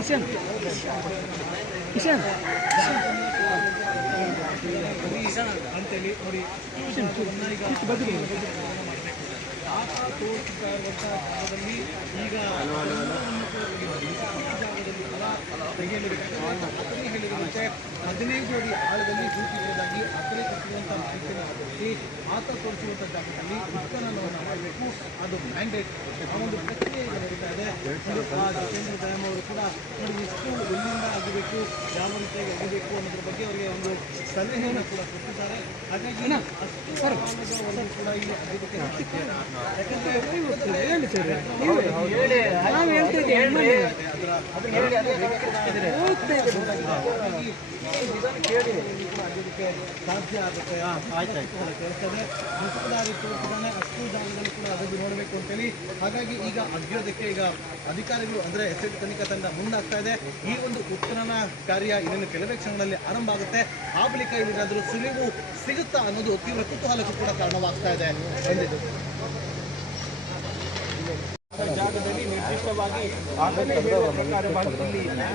Isyan. Isyan. Isyan. ಅಂತೇಳಿ ನೋಡಿ ಈಗ ಬದಲು ಆಟ ತೋರಿಸ್ತಾ ಇರುವಂತಹ ಜಾಗದಲ್ಲಿ ಈಗ ಜಾಗದಲ್ಲಿ ಫಲ ತೆಗೆಯಲು ಹೇಳಿದಂತೆ ಹದಿನೈದು ಅಡಿ ಆಳದಲ್ಲಿ ಸೂಚಿಸುವುದಾಗಿ ಅಕ್ಕರೆ ಕಟ್ಟಿರುವಂತಹ ಮಾಹಿತಿಯನ್ನು ಆತ ತೋರಿಸುವಂಥ ಜಾಗದಲ್ಲಿ ಉತ್ಖನನವನ್ನು ಮಾಡಬೇಕು ಅದು ಮ್ಯಾಂಡೇಟ್ ಆ ಒಂದು ಪ್ರಕ್ರಿಯೆ ಇದೆ. ಆ ಜಿತೇಂದ್ರ ದಯಾಮ್ ಅವರು ಕೂಡ ನೋಡಿ ಎಷ್ಟು ಎಲ್ಲಿಂದ ಆಗಬೇಕು ಯಾವ ರೀತಿಯಾಗಿ ಆಗಬೇಕು ಅನ್ನೋದ್ರ ಬಗ್ಗೆ ಅವರಿಗೆ ಒಂದು ಸಲಹೆಯನ್ನು ಕೂಡ ಕೊಟ್ಟಿದ್ದಾರೆ. ಹಾಗಾಗಿ ಅಷ್ಟು ಕೂಡ ಇಲ್ಲಿ. ಯಾಕಂದ್ರೆ ಸಾಧ್ಯ ಆಗುತ್ತೆ ಕೇಳ್ತದೆ ಮುಸುಕುದಾರಿ ತೋರಿಸಿದಾನೆ ಅಷ್ಟು ಜಾಗದಲ್ಲಿ ಕೂಡ ಅದನ್ನು ನೋಡಬೇಕು ಅಂತೇಳಿ ಹಾಗಾಗಿ ಈಗ ಅಗ್ಯೋದಕ್ಕೆ ಈಗ ಅಧಿಕಾರಿಗಳು ಅಂದ್ರೆ ಎಸ್ ಐ ತನಿಖಾ ತಂಡ ಮುಂದಾಗ್ತಾ ಇದೆ ಈ ಒಂದು ಉತ್ಖನನ ಕಾರ್ಯ ಇನ್ನೇನು ಕೆಲವೇ ಕ್ಷಣಗಳಲ್ಲಿ ಆರಂಭ ಆಗುತ್ತೆ ಆ ಬಳಿಕ ಇಲ್ಲಿನಾದ್ರೂ ಸುಳಿವು ಸಿಗುತ್ತಾ ಅನ್ನೋದು ತೀವ್ರ ಕುತೂಹಲಕ್ಕೂ ಕೂಡ ಕಾರಣವಾಗ್ತಾ ಇದೆ ಬಂದಿದ್ದು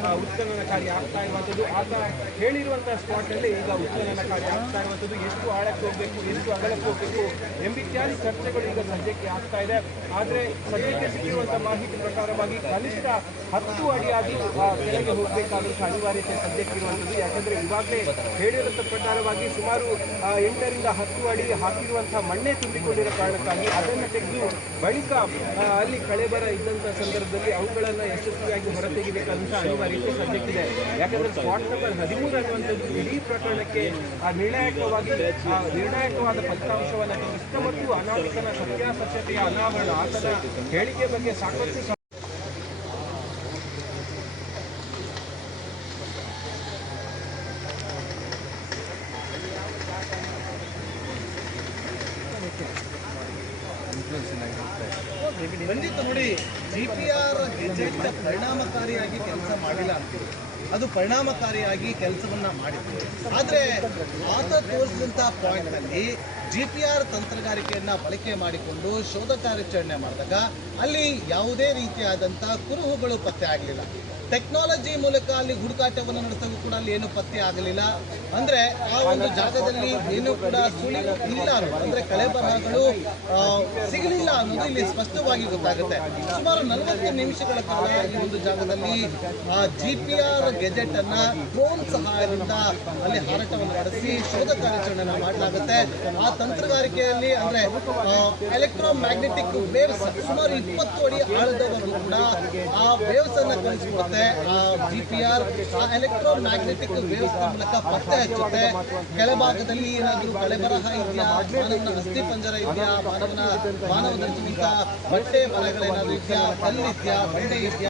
ಆ, ಉತ್ಖನನ ಕಾರ್ಯ ಆಗ್ತಾ ಇರುವಂಥದ್ದು. ಆತ ಹೇಳಿರುವಂತಹ ಸ್ಪಾಟ್ ಅಲ್ಲಿ ಈಗ ಉತ್ಖನನ ಕಾರ್ಯ ಆಗ್ತಾ ಇರುವಂಥದ್ದು. ಎಷ್ಟು ಆಳಕ್ಕೆ ಹೋಗಬೇಕು ಎಷ್ಟು ಅಗಲಕ್ಕೆ ಹೋಗಬೇಕು ಎಂಬಿತ್ಯಾದಿ ಚರ್ಚೆಗಳು ಈಗ ಸದ್ಯಕ್ಕೆ ಆಗ್ತಾ ಇದೆ. ಆದ್ರೆ ಸದ್ಯಕ್ಕೆ ಸಿಕ್ಕಿರುವಂತಹ ಮಾಹಿತಿ ಪ್ರಕಾರವಾಗಿ ಕನಿಷ್ಠ ಹತ್ತು ಅಡಿಯಾಗಿ ಕೆಳಗೆ ಹೋಗಬೇಕಾದಂತಹ ಅನಿವಾರ್ಯತೆ ಸದ್ಯಕ್ಕೆ ಇರುವಂಥದ್ದು. ಯಾಕಂದ್ರೆ ಇವಾಗಲೇ ಹೇಳಿರುವಂಥ ಪ್ರಕಾರವಾಗಿ ಸುಮಾರು ಎಂಟರಿಂದ ಹತ್ತು ಅಡಿ ಹಾಕಿರುವಂತಹ ಮಣ್ಣೆ ತುಂಬಿಕೊಂಡಿರೋ ಕಾರಣಕ್ಕಾಗಿ ಅದನ್ನು ತೆಗೆದು ಬಳಿಕ ಅಲ್ಲಿ ಕಳೆಬರ ಇದ್ದಂಥ ಸಂದರ್ಭದಲ್ಲಿ ಅವುಗಳನ್ನು ಯಶಸ್ವಿಯಾಗಿ ಹೊರತೆಗಿಬೇಕಂತ ಅನಿವಾರ್ಯತೆ ಸದ್ಯಕ್ಕಿದೆ ಯಾಕಂದ್ರೆ ಸ್ಪಾಟ್ ನಂಬರ್ ಹದಿಮೂರು ಅನ್ನುವಂಥದ್ದು ಇಡೀ ಪ್ರಕರಣಕ್ಕೆ ಆ ನಿರ್ಣಾಯಕವಾಗಿ, ಆ ನಿರ್ಣಾಯಕವಾದ ಫಲಿತಾಂಶವನ್ನು ಇಷ್ಟ ಮತ್ತು ಅನಾಮಿಕನ ಸತ್ಯಾಸತ್ಯತೆಯ ಅನಾವರಣ, ಆತನ ಹೇಳಿಕೆ ಬಗ್ಗೆ ಸಾಕಷ್ಟು ಖಂಡಿತ ನೋಡಿ ಜಿ ಪಿ ಆರ್ ಏಜೆಂಟ್ ಪರಿಣಾಮಕಾರಿಯಾಗಿ ಕೆಲಸ ಮಾಡಿಲ್ಲ ಅಂತೀವಿ ಅದು ಪರಿಣಾಮಕಾರಿಯಾಗಿ ಕೆಲಸವನ್ನ ಮಾಡಿದೆ ಆದ್ರೆ ಆತ ತೋರಿಸಿದಂತ ಪಾಯಿಂಟ್ನಲ್ಲಿ ಜಿ ಪಿ ಆರ್ ತಂತ್ರಗಾರಿಕೆಯನ್ನ ಬಳಕೆ ಮಾಡಿಕೊಂಡು ಶೋಧ ಕಾರ್ಯಾಚರಣೆ ಮಾಡಿದಾಗ ಅಲ್ಲಿ ಯಾವುದೇ ರೀತಿಯಾದಂತ ಕುರುಹುಗಳು ಪತ್ತೆ ಆಗಲಿಲ್ಲ. ಟೆಕ್ನಾಲಜಿ ಮೂಲಕ ಅಲ್ಲಿ ಹುಡುಕಾಟವನ್ನು ನಡೆಸಲು ಕೂಡ ಅಲ್ಲಿ ಏನು ಪತ್ತೆ ಆಗಲಿಲ್ಲ. ಅಂದ್ರೆ ಆ ಒಂದು ಜಾಗದಲ್ಲಿ ಏನು ಕೂಡ ಸುಳಿವು ಇಲ್ಲ ಅಂದ್ರೆ ಕಳೆ ಬರಹಗಳು ಸಿಗಲಿಲ್ಲ ಅನ್ನೋದು ಇಲ್ಲಿ ಸ್ಪಷ್ಟವಾಗಿ ಗೊತ್ತಾಗುತ್ತೆ. ಸುಮಾರು ನಲವತ್ತು ನಿಮಿಷಗಳ ಕಾಲ ಈ ಒಂದು ಜಾಗದಲ್ಲಿ ಜಿ ಪಿ ಆರ್ ಗೆಜೆಟ್ ಅನ್ನ ಡ್ರೋನ್ ಸಹಾಯದಿಂದ ಅಲ್ಲಿ ಹಾರಾಟವನ್ನು ನಡೆಸಿ ಶೋಧ ಕಾರ್ಯಾಚರಣೆ ಮಾಡಲಾಗುತ್ತೆ. ಆ ತಂತ್ರಗಾರಿಕೆಯಲ್ಲಿ ಅಂದ್ರೆ ಎಲೆಕ್ಟ್ರೋ ಮ್ಯಾಗ್ನೆಟಿಕ್ ವೇವ್ಸ್ ಸುಮಾರು ಇಪ್ಪತ್ತು ಅಡಿ ಆಳದವರೆಗೂ ಕೂಡ ಆ ವೇವ್ಸ್ ಅನ್ನ ಕಳಿಸ್ಕೊಡುತ್ತೆ ಆ ಜಿ ಪಿ ಆರ್ ಆ ಎಲೆಕ್ಟ್ರೋ ಮ್ಯಾಗ್ನೆಟಿಕ್ ವೇವ್ಸ್ ಮೂಲಕ ಪತ್ತೆ ಹಚ್ಚುತ್ತೆ. ಕೆಳಭಾಗದಲ್ಲಿ ಏನಾದರೂ ಕಳೆಬರಹ ಇದೆಯಾ, ಮಾನವನ ಅಸ್ಥಿ ಪಂಜರ ಇದೆಯಾ, ಮಾನವನ ಮಾನವನ ಜೀವಿತ, ಬಟ್ಟೆ ಮನೆಗಳೇನಾದರೂ ಇದೆಯಾ, ಕಲ್ಲಿದೆಯಾ, ಬಂಡೆ ಇದೆಯಾ?